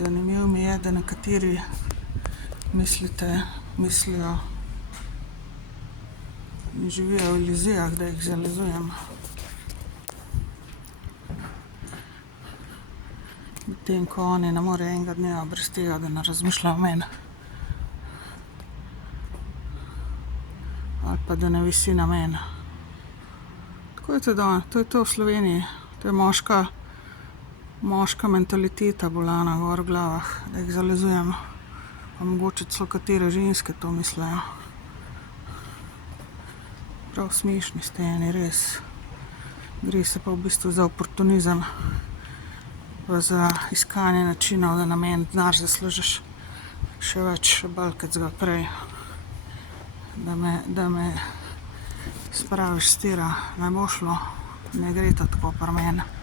Zanimivo mi je, da nekateri mislijo in živijo v iluzijah, da jih zalizujem. Medtem ko oni ne morejo enega dneva brez tega, da ne razmišljajo o meni. Ali pa da ne visi na meni. Tako je to je to v Sloveniji. To je moška mentaliteta bolana gor v glavah, da jih zalizujem. Pa mogoče celo katere ženske to mislijo. Prav smešni ste eni, res. Gre se pa v bistvu za oportunizem. Pa za iskanje načinov, da na meni denar zaslužiš še več, še bolj kot ga prej. Da me spraviš s tira. Ne bo šlo. Ne gre to tako pri meni.